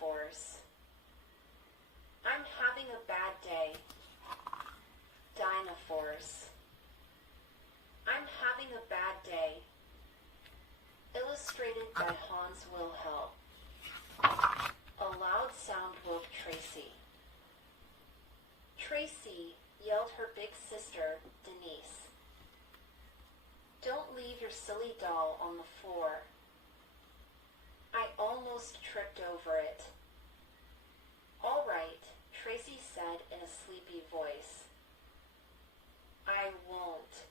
DINOFOURS. I'm having a bad day. DINOFOURS. I'm having a bad day. Illustrated by Hans Wilhelm. A loud sound woke Tracy. Tracy yelled her big sister, Denise. Don't leave your silly doll on the floor. I almost tripped over it. All right, Tracy said in a sleepy voice. I won't.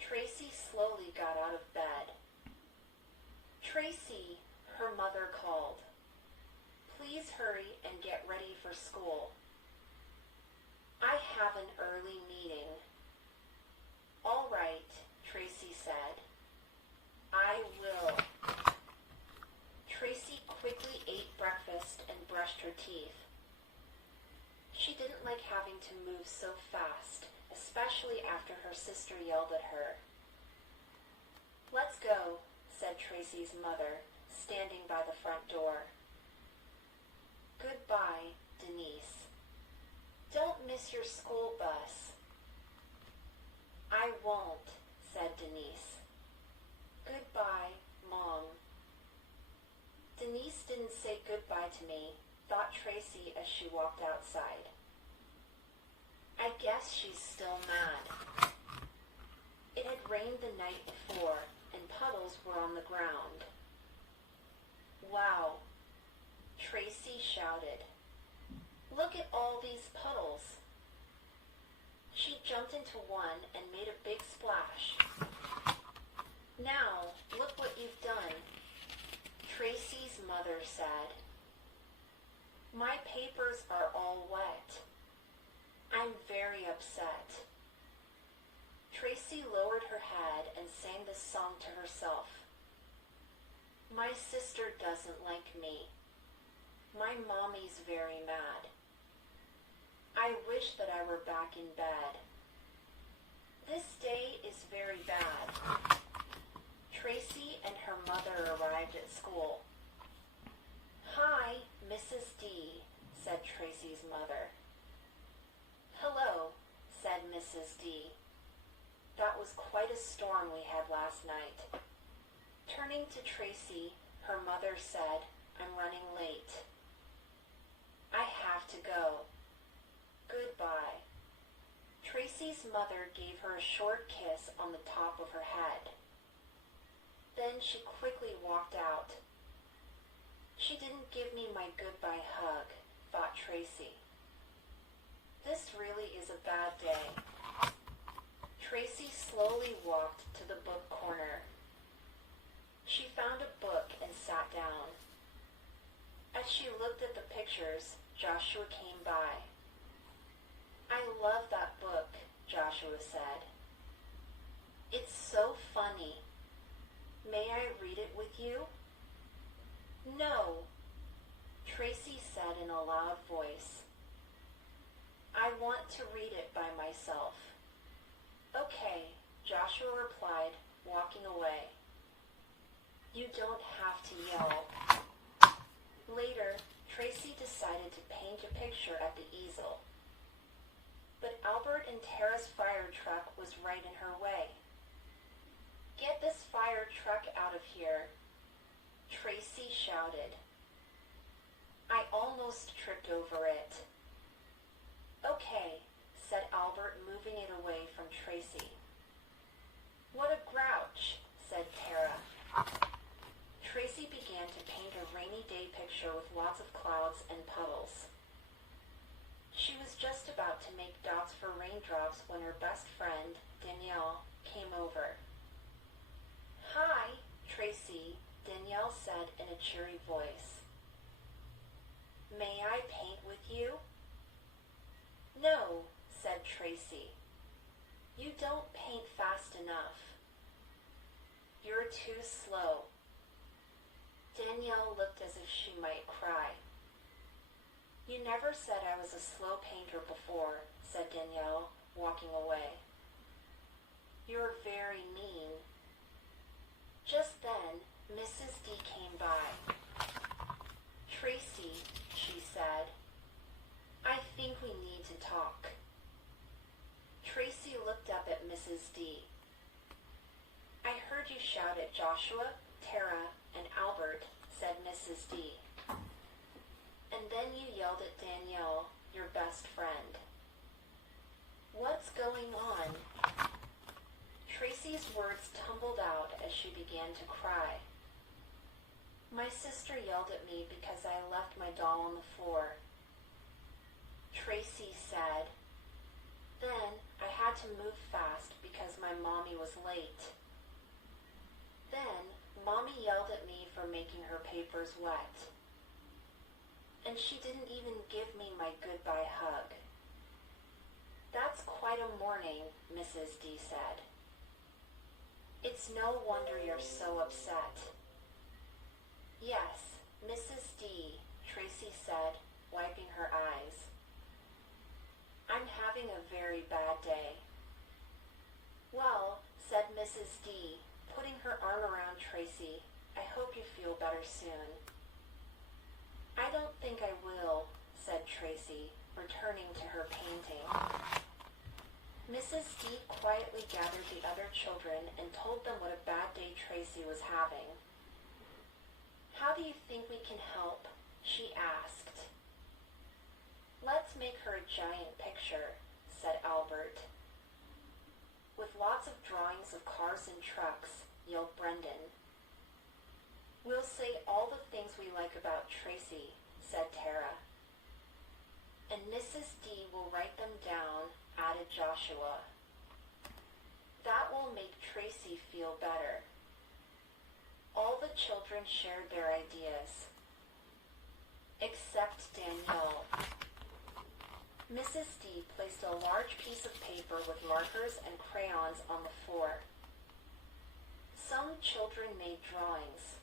Tracy slowly got out of bed. Tracy, her mother called. Please hurry and get ready for school. I have an early meeting. All right, Tracy said. I will. Tracy quickly ate breakfast and brushed her teeth. She didn't like having to move so fast, especially after her sister yelled at her. Let's go, said Tracy's mother, standing by the front door. Goodbye, Denise. Don't miss your school bus. I won't, said Denise. Goodbye, Mom. Denise didn't say goodbye to me, thought Tracy as she walked outside. I guess she's still mad. It had rained the night before, and puddles were on the ground. Wow, Tracy shouted. Look at all these puddles. She jumped into one and made a big splash. Now, look what you've done, Tracy's mother said. My papers are all wet. I'm very upset. Tracy lowered her head and sang this song to herself. My sister doesn't like me. My mommy's very mad. I wish that I were back in bed. This day is very bad. Tracy and her mother arrived at school. Hi, Mrs. D, said Tracy's mother. Hello, said Mrs. D. That was quite a storm we had last night. Turning to Tracy, her mother said, I'm running late. I have to go. Goodbye. Tracy's mother gave her a short kiss on the top of her head. Then she quickly walked out. She didn't give me my goodbye hug, thought Tracy. This really is a bad day. Tracy slowly walked to the book corner. She found a book and sat down. As she looked at the pictures, Joshua came by. I love that book, Joshua said. It's so funny. May I read it with you? No, Tracy said in a loud voice. I want to read it by myself. Okay, Joshua replied, walking away. You don't have to yell. Later, Tracy decided to paint a picture at the easel. But Albert and Tara's fire truck was right in her way. Get this fire truck out of here, Tracy shouted. I almost tripped over it. Okay, said Albert, moving it away from Tracy. What a grouch, said Tara. Tracy began to paint a rainy day picture with lots of clouds and puddles. She was just about to make dots for raindrops when her best friend, Danielle, came over. Hi, Tracy, Danielle said in a cheery voice. May I paint with you? No, said Tracy. You don't paint fast enough. You're too slow. Danielle looked as if she might cry. You never said I was a slow painter before, said Danielle, walking away. You're very mean. Just then, Mrs. D came by. out at Joshua, Tara, and Albert, said Mrs. D. And then you yelled at Danielle, your best friend. What's going on? Tracy's words tumbled out as she began to cry. My sister yelled at me because I left my doll on the floor. Tracy said. Then I had to move fast because my mommy was late. Then Mommy yelled at me for making her papers wet. And she didn't even give me my goodbye hug. That's quite a morning, Mrs. D said. It's no wonder you're so upset. Yes, Mrs. D, Tracy said, wiping her eyes. I'm having a very bad day. Well, said Mrs. D, putting her arm around Tracy, I hope you feel better soon. I don't think I will, said Tracy, returning to her painting. Mrs. D quietly gathered the other children and told them what a bad day Tracy was having. How do you think we can help? She asked. Let's make her a giant picture, said Albert. With lots of drawings of cars and trucks, yelled Brendan. We'll say all the things we like about Tracy, said Tara. And Mrs. D will write them down, added Joshua. That will make Tracy feel better. All the children shared their ideas, except Danielle. Mrs. D placed a large piece of paper with markers and crayons on the floor. Some children made drawings.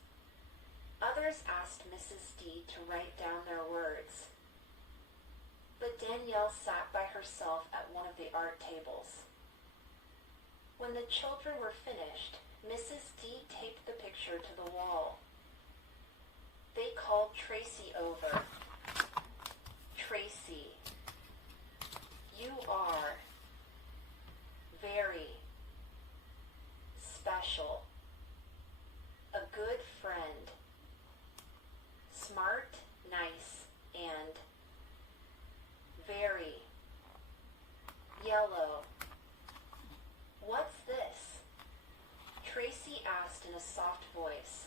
Others asked Mrs. D to write down their words. But Danielle sat by herself at one of the art tables. When the children were finished, Mrs. D taped the picture to the wall. They called Tracy over. Tracy, you are very special, a good friend, smart, nice, and very yellow. What's this? Tracy asked in a soft voice.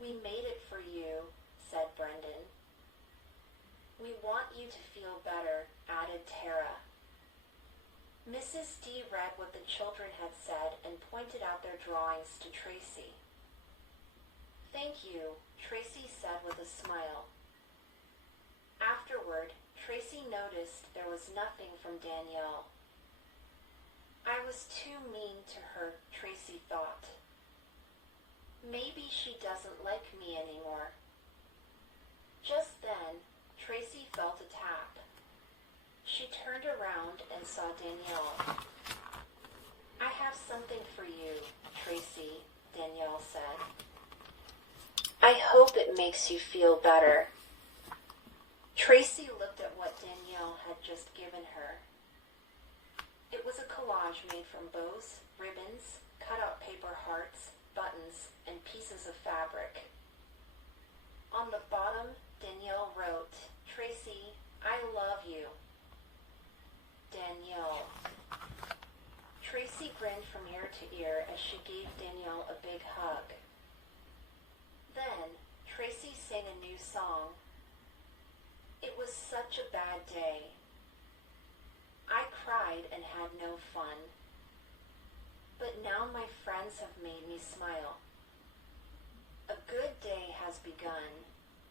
We made it for you, said Brendan. We want you to feel better, added Tara. Mrs. D read what the children had said and pointed out their drawings to Tracy. Thank you, Tracy said with a smile. Afterward, Tracy noticed there was nothing from Danielle. I was too mean to her, Tracy thought. Maybe she doesn't like me anymore. Just then, Tracy felt a tap. She turned around and saw Danielle. I have something for you, Tracy, Danielle said. I hope it makes you feel better. Tracy looked at what Danielle had just given her. It was a collage made from bows, ribbons, cut-out paper hearts, buttons, and pieces of fabric. On the bottom, Danielle wrote, Tracy, I love you. Danielle. Tracy grinned from ear to ear as she gave Danielle a big hug. Then, Tracy sang a new song. It was such a bad day. I cried and had no fun. But now my friends have made me smile. A good day has begun.